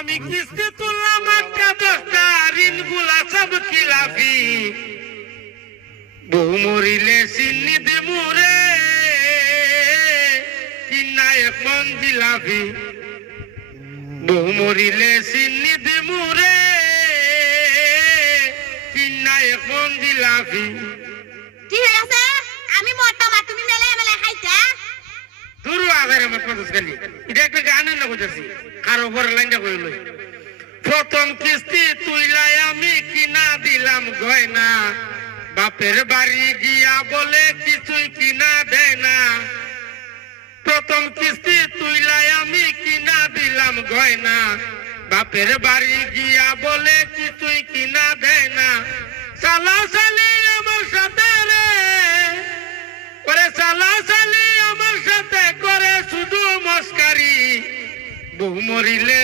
আমি কিস্তি তুললাম একটা 10টা ঋণগুলা সব খিলাফি বউ মরিলে চিনি দিমুরে কিনা এক মন জিলাপি বউ মরিলে চিনি দিমুরে কিনা এক মন জিলাপি কি হইছে আমি মোটা মা তুমি মেলে মেলে খাইতা দুরু আগারে আমার কথা গলি এটা একটা গানের না কইতাছি আর ওপর লাইনটা কইল প্রথম কিস্তি তুইলাই আমি কিনা দিলাম গয়না বাপের বাড়ি গিয়া বলে কিছুই কিনা দেয় না প্রথম কিস্তি তুইলাই আমি কিনা দিলাম গয়না বাপের বাড়ি গিয়া বলে কিছুই কিনা দেয় না সালা সালি আমার সাথে রে করে সালা সালি আমার সাথে করে শুধু মস্কারি বউ মরিলে